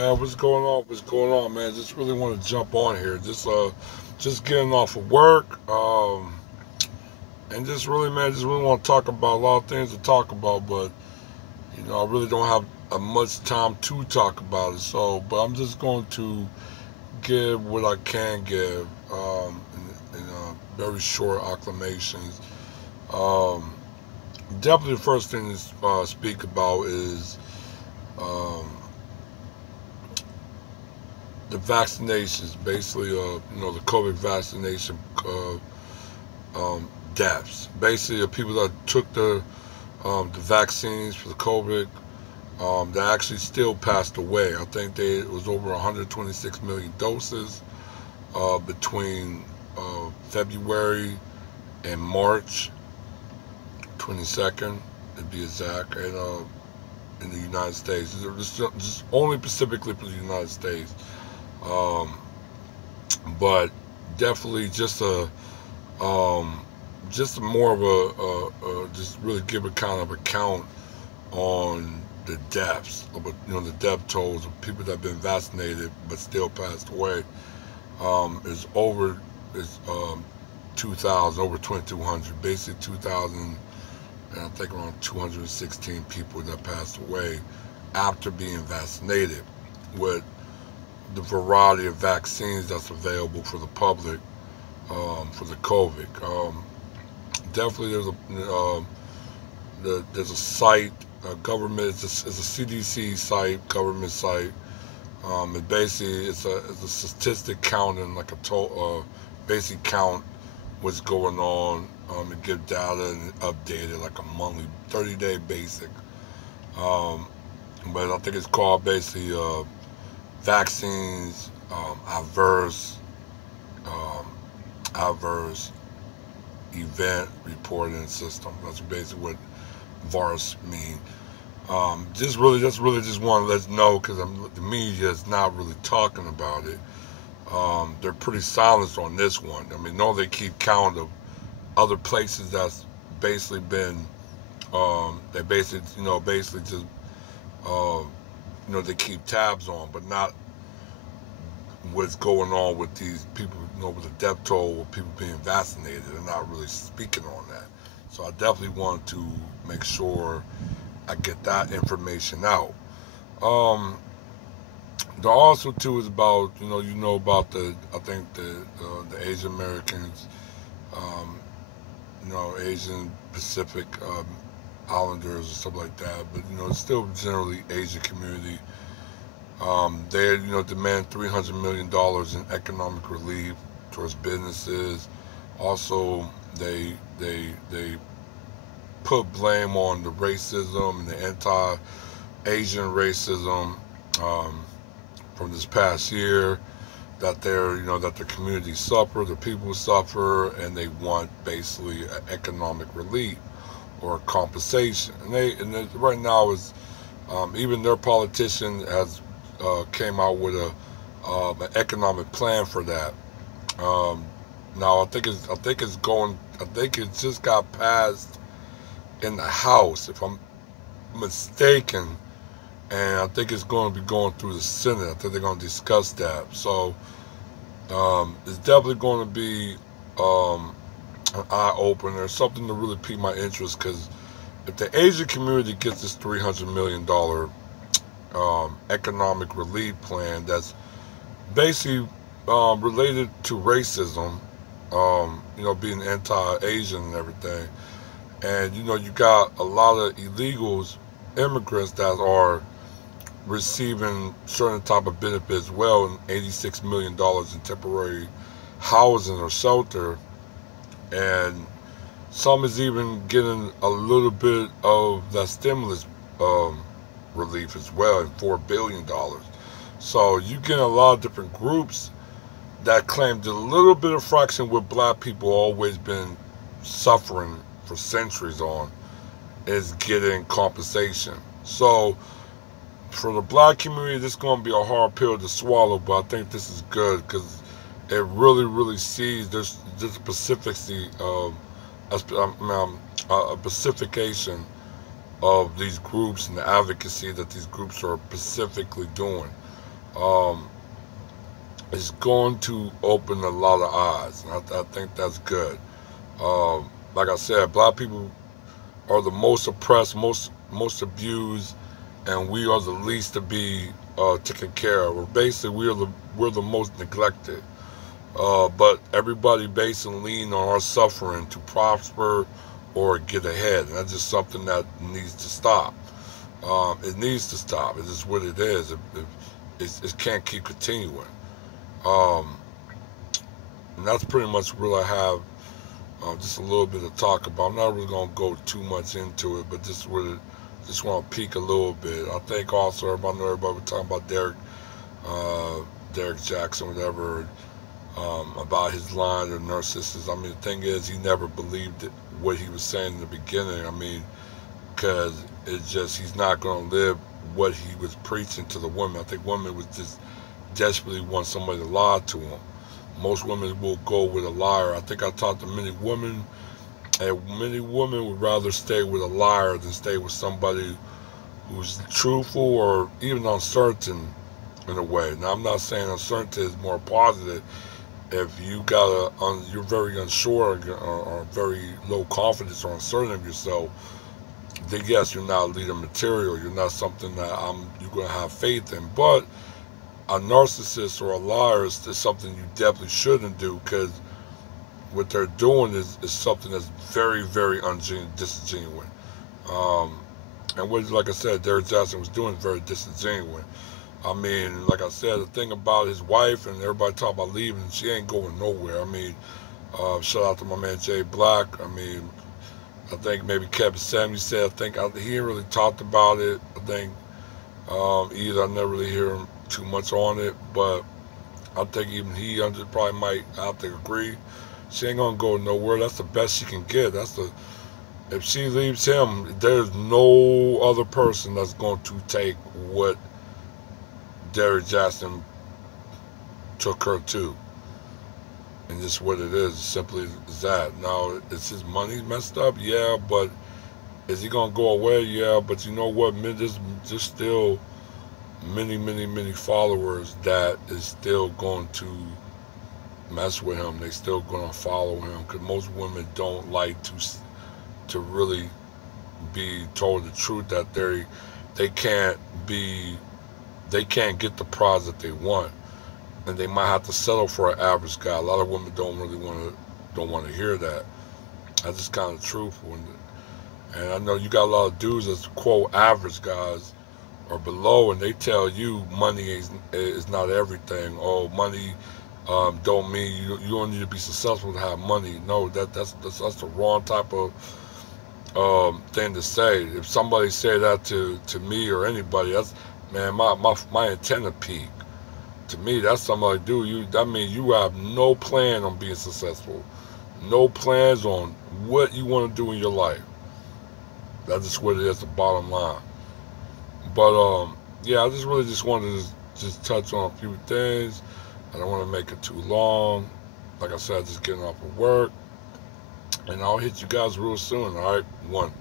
Man, what's going on? What's going on, man? Just really want to jump on here. Just getting off of work, and just really, man, just really want to talk about a lot of things to talk about, but I really don't have much time to talk about it. So, but I'm just going to give what I can give, in very short acclamations. Um, Definitely, the first thing to speak about is um, the vaccinations, basically, the COVID vaccination deaths. Basically, the people that took the vaccines for the COVID that actually still passed away. I think it was over 126 million doses between February and March 22nd, to be exact, and in the United States. Just only specifically for the United States. Um, but definitely um, just more of just really give a kind of account on the deaths, the death tolls of people that have been vaccinated but still passed away. Is over is 2,000, over 2,200, basically 2,000, and I think around 216 people that passed away after being vaccinated with the variety of vaccines that's available for the public for the COVID. Definitely, there's a site, a government. It's a CDC site, government site. It basically it's a statistic counting, like a basic count what's going on. And give data and update it like a monthly, 30-day basic. Um, but I think it's called basically vaccines um, adverse event reporting system. That's basically what VARS mean. Just really just want to let you know because the media is not really talking about it. They're pretty silent on this one. I mean, no, they keep count of other places that's basically been, they basically, basically just, uh, they keep tabs on, but not what's going on with these people, with the death toll, with people being vaccinated. They're not really speaking on that. So I definitely want to make sure I get that information out. Um, the also too is about about I think the Asian Americans, um, Asian Pacific Islanders or stuff like that, but it's still generally Asian community. They demand $300 million in economic relief towards businesses. Also, they put blame on the racism and the anti-Asian racism um, from this past year, that that the community suffer, the people suffer, and they want basically economic relief or compensation. Right now is even their politician has came out with an economic plan for that. Um, Now I think it just got passed in the House, if I'm mistaken, and I think it's going to be going through the Senate. I think they're going to discuss that. So it's definitely going to be an eye opener, something to really pique my interest. Because if the Asian community gets this $300 million economic relief plan, that's basically related to racism, being anti-Asian and everything, and you got a lot of illegals, immigrants that are receiving certain type of benefits as well, and $86 million in temporary housing or shelter, and some is even getting a little bit of that stimulus relief as well, and $4 billion. So you get a lot of different groups that claimed a little bit of fraction what black people always been suffering for centuries on, is getting compensation. So for the black community, this is going to be a hard pill to swallow, but I think this is good because it really, really sees this specificity of a pacification of these groups and the advocacy that these groups are specifically doing. um, it's going to open a lot of eyes. And I think that's good. Like I said, black people are the most oppressed, most abused, and we are the least to be taken care of. Or basically, we're the most neglected. But everybody basically lean on our suffering to prosper or get ahead, and that's just something that needs to stop. It needs to stop. It's just what it is. It can't keep continuing. Um, and that's pretty much what I have. Just a little bit of talk about. I'm not really gonna go too much into it, but just want to peek a little bit. I think also everybody know everybody was talking about uh, Derek Jackson, whatever, about his line of narcissist. I mean, the thing is, he never believed it, what he was saying in the beginning. I mean, because it's just he's not gonna live what he was preaching to the women. I think women was just desperately want somebody to lie to them. Most women will go with a liar. I think I talked to many women, and many women would rather stay with a liar than stay with somebody who's truthful or even uncertain in a way. Now, I'm not saying uncertainty is more positive. If you you're very unsure or very low confidence or uncertain of yourself, then yes, you're not leader material. You're not something that you're gonna have faith in. But a narcissist or a liar is something you definitely shouldn't do, because what they're doing is something that's very, very disingenuous. Um, and what, like I said, Derek Jackson was doing is very disingenuous. I mean, like I said, the thing about his wife and everybody talking about leaving, she ain't going nowhere. I mean, shout out to my man Jay Black. I mean, I think maybe Kevin Samuels said, he ain't really talked about it. I think either I never really hear him too much on it, but I think even he probably might have to agree. She ain't gonna go nowhere. That's the best she can get. If she leaves him, there's no other person that's going to take what Derek Jackson took her to. And just what it is, simply is that. Now, is his money messed up? Yeah, but is he gonna go away? Yeah, but you know what? There's still many, many, many followers that is still going to mess with him. They still gonna follow him, because most women don't like to really be told the truth that they can't be they can't get the prize that they want, and they might have to settle for an average guy. A lot of women don't want to hear that. That's just kind of truthful. And I know you got a lot of dudes that's quote average guys or below, and they tell you money is not everything. Oh, money don't mean you don't need to be successful to have money. No, that's the wrong type of thing to say. If somebody say that to me or anybody, that's, man, my antenna peak. To me, that's somebody, dude. I mean, you have no plan on being successful, no plans on what you want to do in your life. That's just what it is, the bottom line. But yeah, I just really just wanted to just touch on a few things. I don't want to make it too long. Like I said, just getting off of work, and I'll hit you guys real soon. All right, one.